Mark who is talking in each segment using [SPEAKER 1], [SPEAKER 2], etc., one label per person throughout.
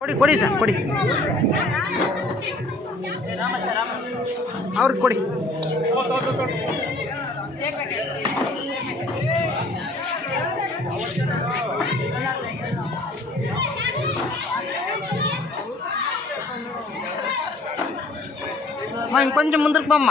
[SPEAKER 1] ಕೊಡಿ ಕೊಡಿ ಸರ್ ಕೊಡಿ ಅವ್ರಿಗೆ ಕೊಡಿ అమ్మా ఇంకొంచెం ముందుకు బొమ్మ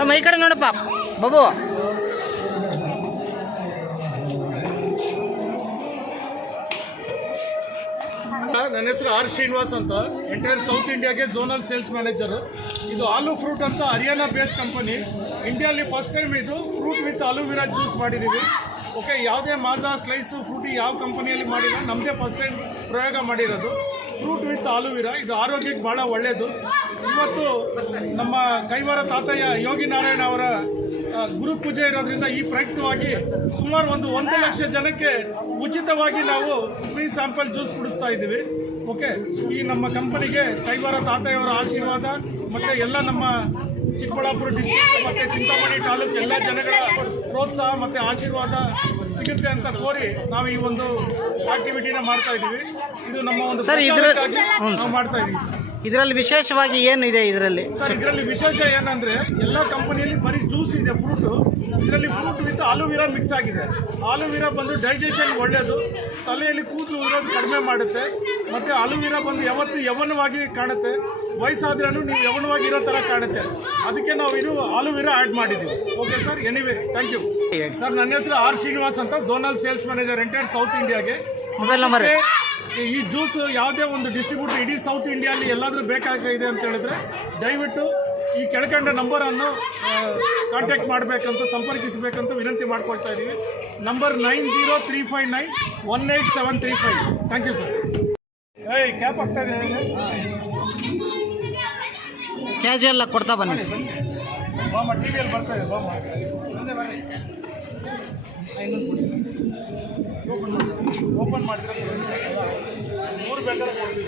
[SPEAKER 1] ಅಮ್ಮ ಈ ಕಡೆ ನೋಡಪ್ಪ. ಬಾಬು.
[SPEAKER 2] ನನ್ನ ಹೆಸರು ಆರ್ ಶ್ರೀನಿವಾಸ್ ಅಂತ. ಎಂಟೈರ್ ಸೌತ್ ಇಂಡಿಯಾಗೆ ಝೋನಲ್ ಸೇಲ್ಸ್ ಮ್ಯಾನೇಜರ್ ಇದು ಆಲೂ ಫ್ರೂಟ್ ಅಂತ ಹರಿಯಾಣ ಬೇಸ್ ಕಂಪನಿ ಇಂಡಿಯಾಲಿ ಫಸ್ಟ್ ಟೈಮ್ ಇದು fruit with aloe vera juice ಮಾಡಿದ್ದೀವಿ ಓಕೆ, ಯಾವುದೇ ಮಾಜಾ ಸ್ಲೈಸು ಫ್ರೂಟಿ ಯಾವ ಕಂಪನಿಯಲ್ಲಿ ಮಾಡಿಲ್ಲ ನಮ್ಮದೇ ಫಸ್ಟ್ ಟೈಮ್ ಪ್ರಯೋಗ ಮಾಡಿರೋದು. ಫ್ರೂಟ್ ವಿತ್ ಆಲೂವಿರಾ ಇದು ಆರೋಗ್ಯಕ್ಕೆ ಭಾಳ ಒಳ್ಳೆಯದು ಇವತ್ತು ನಮ್ಮ ಕೈವಾರ ತಾತಯ್ಯ ಯೋಗಿ ನಾರಾಯಣ ಅವರ ಗುರು ಪೂಜೆ ಇರೋದ್ರಿಂದ ಈ ಪ್ರಯುಕ್ತವಾಗಿ ಸುಮಾರು ಒಂದು ಒಂದು ಲಕ್ಷ ಜನಕ್ಕೆ ಉಚಿತವಾಗಿ ನಾವು ಫ್ರೀ ಸ್ಯಾಂಪಲ್ ಜ್ಯೂಸ್ ಕುಡಿಸ್ತಾ ಇದ್ದೀವಿ. ಓಕೆ, ಈ ನಮ್ಮ ಕಂಪನಿಗೆ ಕೈವಾರ ತಾತಯ್ಯವರ ಆಶೀರ್ವಾದ, ಮತ್ತು ಎಲ್ಲ ನಮ್ಮ ಚಿಕ್ಕಬಳ್ಳಾಪುರ ಡಿಸ್ಟಿಕ್ ಮತ್ತು ಚಿಂತಾಮಣಿ ತಾಲೂಕು ಎಲ್ಲ ಜನಗಳ ಪ್ರೋತ್ಸಾಹ ಮತ್ತು ಆಶೀರ್ವಾದ ಸಿಗುತ್ತೆ ಅಂತ ಕೋರಿ ನಾವು ಈ ಒಂದು ಆಕ್ಟಿವಿಟಿನ ಮಾಡ್ತಾ ಇದ್ದೀವಿ ಇದು ನಮ್ಮ ಒಂದು ನಾವು ಮಾಡ್ತಾ ಇದ್ದೀವಿ ಸರ್.
[SPEAKER 1] ಇದರಲ್ಲಿ ವಿಶೇಷವಾಗಿ ಏನಿದೆ ಇದರಲ್ಲಿ?
[SPEAKER 2] ಸರ್ ಇದರಲ್ಲಿ ವಿಶೇಷ ಏನಂದ್ರೆ ಎಲ್ಲ ಕಂಪನಿಯಲ್ಲಿ ಬರೀ ಜ್ಯೂಸ್ ಇದೆ ಫ್ರೂಟ್ ಇದರಲ್ಲಿ ಫ್ರೂಟ್ ವಿತ್ ಆಲೂವೀರಾ ಮಿಕ್ಸ್ ಆಗಿದೆ. ಆಲೂವೀರಾ ಬಂದು ಡೈಜೆಷನ್ ಒಳ್ಳೆಯದು ತಲೆಯಲ್ಲಿ ಕೂದಲು ಉರೋದು ಕಡಿಮೆ ಮಾಡುತ್ತೆ. ಮತ್ತೆ ಆಲೂವೀರಾ ಬಂದು ಯಾವತ್ತು ಯವನವಾಗಿ ಕಾಣುತ್ತೆ. ವಯಸ್ಸಾದ್ರೂ ನೀವು ಯವನವಾಗಿ ಇರೋ ಥರ ಕಾಣುತ್ತೆ. ಅದಕ್ಕೆ ನಾವು ಇದು ಆಲೂವೀರಾ ಆ್ಯಡ್ ಮಾಡಿದ್ದೀವಿ. Okay sir anyway thank you sir ನನ್ನ ಹೆಸರು ಆರ್ ಶ್ರೀನಿವಾಸ್ ಅಂತ zonal sales manager entire south ಇಂಡಿಯಾಗೆ
[SPEAKER 1] ಮೊಬೈಲ್ ನಂಬರ್
[SPEAKER 2] ಈ ಜ್ಯೂಸ್ ಯಾವುದೇ ಒಂದು ಡಿಸ್ಟ್ರಿಬ್ಯೂಟರ್ ಇಡೀ ಸೌತ್ ಇಂಡಿಯಾಲಿ ಎಲ್ಲಾದರೂ ಬೇಕಾಗಿದೆ ಅಂತ ಹೇಳಿದ್ರೆ ದಯವಿಟ್ಟು ಈ ಕೆಳಕಂಡ ನಂಬರನ್ನು ಕಾಂಟ್ಯಾಕ್ಟ್ ಮಾಡಬೇಕಂತ ಸಂಪರ್ಕಿಸಬೇಕಂತ ವಿನಂತಿ ಮಾಡ್ಕೊಳ್ತಾ ಇದ್ದೀವಿ. Number nine zero three five nine one eight seven three five thank you sir ಏಯ್ ಕ್ಯಾಪ್ ಆಗ್ತಾ ಇದೆ
[SPEAKER 1] ಆಗಿ ಕೊಡ್ತಾ ಬನ್ನಿ. ಸರ್
[SPEAKER 2] ಬಾಮ ಟಿ ವಿಯಲ್ಲಿ ಬರ್ತಾ ಇದೆ ಬಾಮ ಓಪನ್ ಮಾಡಿದ್ರೆ ಮೂರು ಬೇಕಾದ್ರೆ ಕೊಡ್ತೀವಿ.